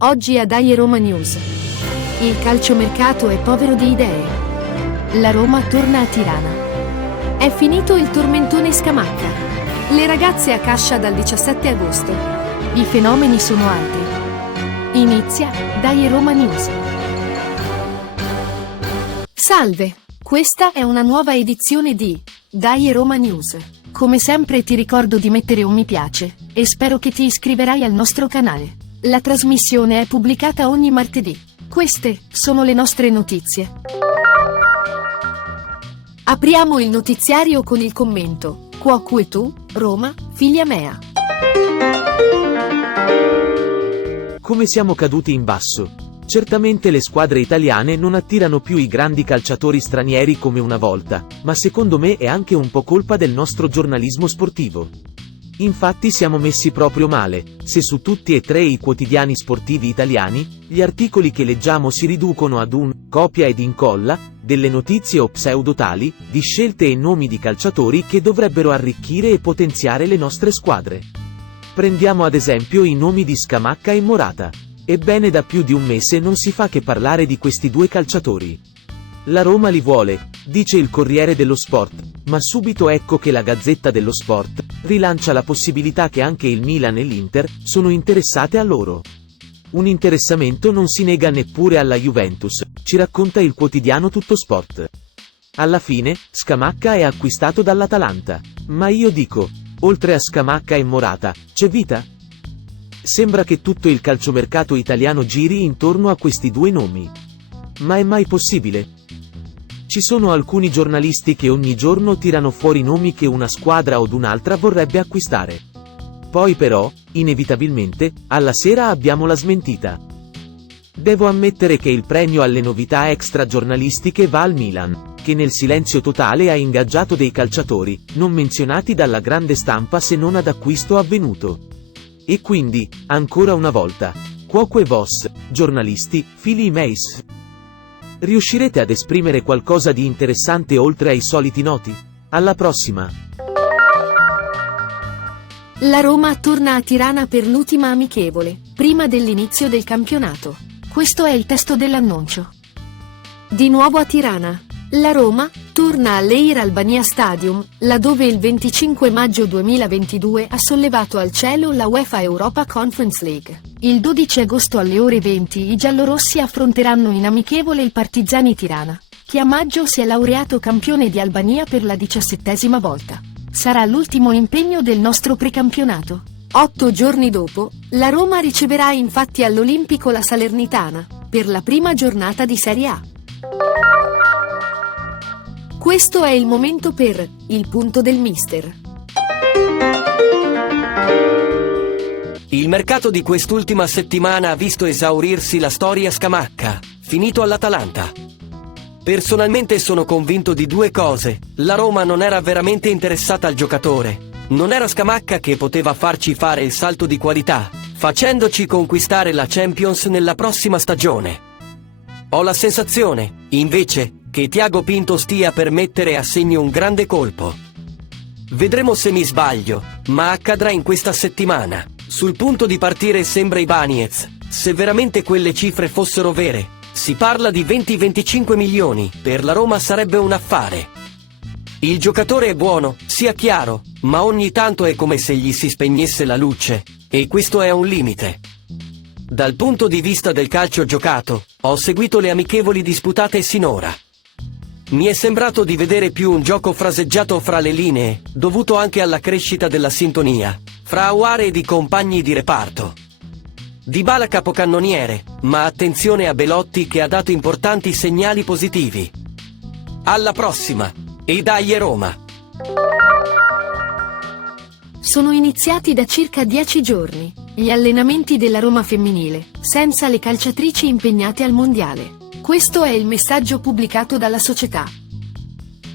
Oggi a Dai Roma News. Il calciomercato è povero di idee. La Roma torna a Tirana. È finito il tormentone Scamacca. Le ragazze a Cascia dal 17 agosto. I fenomeni sono altri. Inizia Dai Roma News. Salve, questa è una nuova edizione di Dai Roma News. Come sempre ti ricordo di mettere un mi piace e spero che ti iscriverai al nostro canale. La trasmissione è pubblicata ogni martedì. Queste sono le nostre notizie. Apriamo il notiziario con il commento: Cuoco e tu, Roma, figlia mea. Come siamo caduti in basso? Certamente le squadre italiane non attirano più i grandi calciatori stranieri come una volta, ma secondo me è anche un po' colpa del nostro giornalismo sportivo. Infatti siamo messi proprio male, se su tutti e tre i quotidiani sportivi italiani, gli articoli che leggiamo si riducono ad un copia ed incolla, delle notizie o pseudotali, di scelte e nomi di calciatori che dovrebbero arricchire e potenziare le nostre squadre. Prendiamo ad esempio i nomi di Scamacca e Morata. Ebbene, da più di un mese non si fa che parlare di questi due calciatori. La Roma li vuole, dice il Corriere dello Sport, ma subito ecco che la Gazzetta dello Sport rilancia la possibilità che anche il Milan e l'Inter sono interessate a loro. Un interessamento non si nega neppure alla Juventus, ci racconta il quotidiano Tutto Sport. Alla fine, Scamacca è acquistato dall'Atalanta. Ma io dico, oltre a Scamacca e Morata, c'è vita? Sembra che tutto il calciomercato italiano giri intorno a questi due nomi. Ma è mai possibile? Ci sono alcuni giornalisti che ogni giorno tirano fuori nomi che una squadra o un'altra vorrebbe acquistare. Poi però, inevitabilmente, alla sera abbiamo la smentita. Devo ammettere che il premio alle novità extragiornalistiche va al Milan, che nel silenzio totale ha ingaggiato dei calciatori, non menzionati dalla grande stampa se non ad acquisto avvenuto. E quindi, ancora una volta, Cuoco e Vos, giornalisti, figli meis. Riuscirete ad esprimere qualcosa di interessante oltre ai soliti noti? Alla prossima! La Roma torna a Tirana per l'ultima amichevole, prima dell'inizio del campionato. Questo è il testo dell'annuncio. Di nuovo a Tirana. La Roma torna all'Air Albania Stadium, laddove il 25 maggio 2022 ha sollevato al cielo la UEFA Europa Conference League. Il 12 agosto alle ore 20 i giallorossi affronteranno in amichevole il Partizani Tirana, che a maggio si è laureato campione di Albania per la 17ª volta. Sarà l'ultimo impegno del nostro precampionato. 8 giorni dopo, la Roma riceverà infatti all'Olimpico la Salernitana, per la prima giornata di Serie A. Questo è il momento per il punto del mister. Il mercato di quest'ultima settimana ha visto esaurirsi la storia Scamacca, finito all'Atalanta. Personalmente sono convinto di due cose: la Roma non era veramente interessata al giocatore, non era Scamacca che poteva farci fare il salto di qualità, facendoci conquistare la Champions nella prossima stagione. Ho la sensazione, invece, che Thiago Pinto stia per mettere a segno un grande colpo. Vedremo se mi sbaglio, ma accadrà in questa settimana. Sul punto di partire sembra Ibanez. Se veramente quelle cifre fossero vere, si parla di 20-25 milioni, per la Roma sarebbe un affare. Il giocatore è buono, sia chiaro, ma ogni tanto è come se gli si spegnesse la luce, e questo è un limite. Dal punto di vista del calcio giocato, ho seguito le amichevoli disputate sinora. Mi è sembrato di vedere più un gioco fraseggiato fra le linee, dovuto anche alla crescita della sintonia fra Aouar ed i compagni di reparto. Dybala capocannoniere, ma attenzione a Belotti che ha dato importanti segnali positivi. Alla prossima, e dai Roma! Sono iniziati da circa 10 giorni gli allenamenti della Roma femminile, senza le calciatrici impegnate al mondiale. Questo è il messaggio pubblicato dalla società.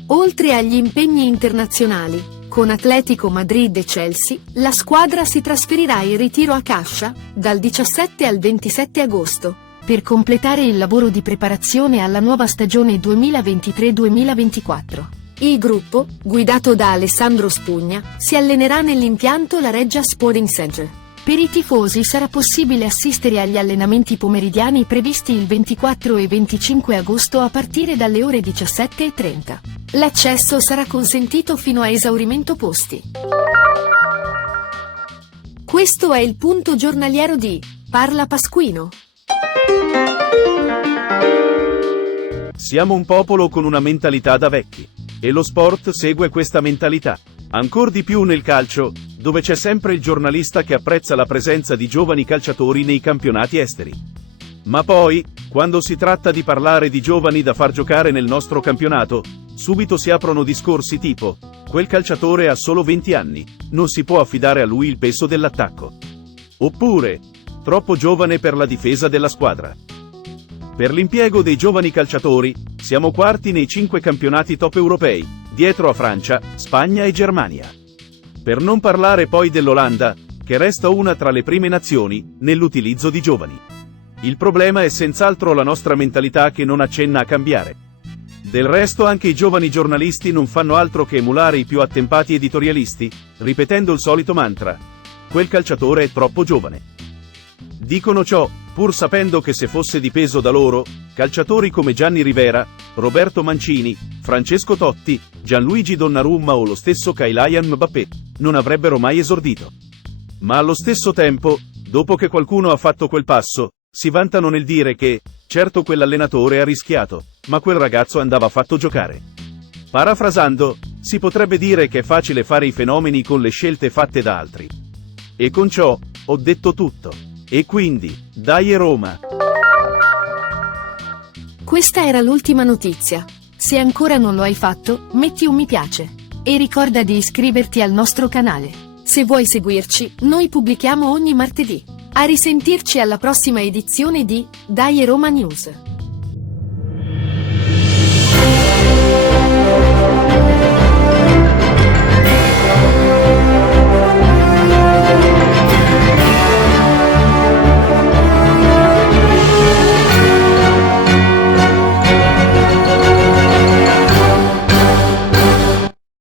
Oltre agli impegni internazionali, con Atletico Madrid e Chelsea, la squadra si trasferirà in ritiro a Cascia, dal 17 al 27 agosto, per completare il lavoro di preparazione alla nuova stagione 2023-2024. Il gruppo, guidato da Alessandro Spugna, si allenerà nell'impianto La Reggia Sporting Center. Per i tifosi sarà possibile assistere agli allenamenti pomeridiani previsti il 24 e 25 agosto a partire dalle ore 17:30. L'accesso sarà consentito fino a esaurimento posti. Questo è il punto giornaliero di Parla Pasquino. Siamo un popolo con una mentalità da vecchi. E lo sport segue questa mentalità. Ancor di più nel calcio, dove c'è sempre il giornalista che apprezza la presenza di giovani calciatori nei campionati esteri. Ma poi, quando si tratta di parlare di giovani da far giocare nel nostro campionato, subito si aprono discorsi tipo: quel calciatore ha solo 20 anni, non si può affidare a lui il peso dell'attacco. Oppure, troppo giovane per la difesa della squadra. Per l'impiego dei giovani calciatori, siamo quarti nei 5 campionati top europei, dietro a Francia, Spagna e Germania. Per non parlare poi dell'Olanda, che resta una tra le prime nazioni nell'utilizzo di giovani. Il problema è senz'altro la nostra mentalità che non accenna a cambiare. Del resto anche i giovani giornalisti non fanno altro che emulare i più attempati editorialisti, ripetendo il solito mantra: quel calciatore è troppo giovane. Dicono ciò, pur sapendo che se fosse dipeso da loro, calciatori come Gianni Rivera, Roberto Mancini, Francesco Totti, Gianluigi Donnarumma o lo stesso Kylian Mbappé non avrebbero mai esordito. Ma allo stesso tempo, dopo che qualcuno ha fatto quel passo, si vantano nel dire che, certo quell'allenatore ha rischiato, ma quel ragazzo andava fatto giocare. Parafrasando, si potrebbe dire che è facile fare i fenomeni con le scelte fatte da altri. E con ciò, ho detto tutto. E quindi, dai Roma! Questa era l'ultima notizia. Se ancora non lo hai fatto, metti un mi piace. E ricorda di iscriverti al nostro canale. Se vuoi seguirci, noi pubblichiamo ogni martedì. A risentirci alla prossima edizione di Dai Roma News.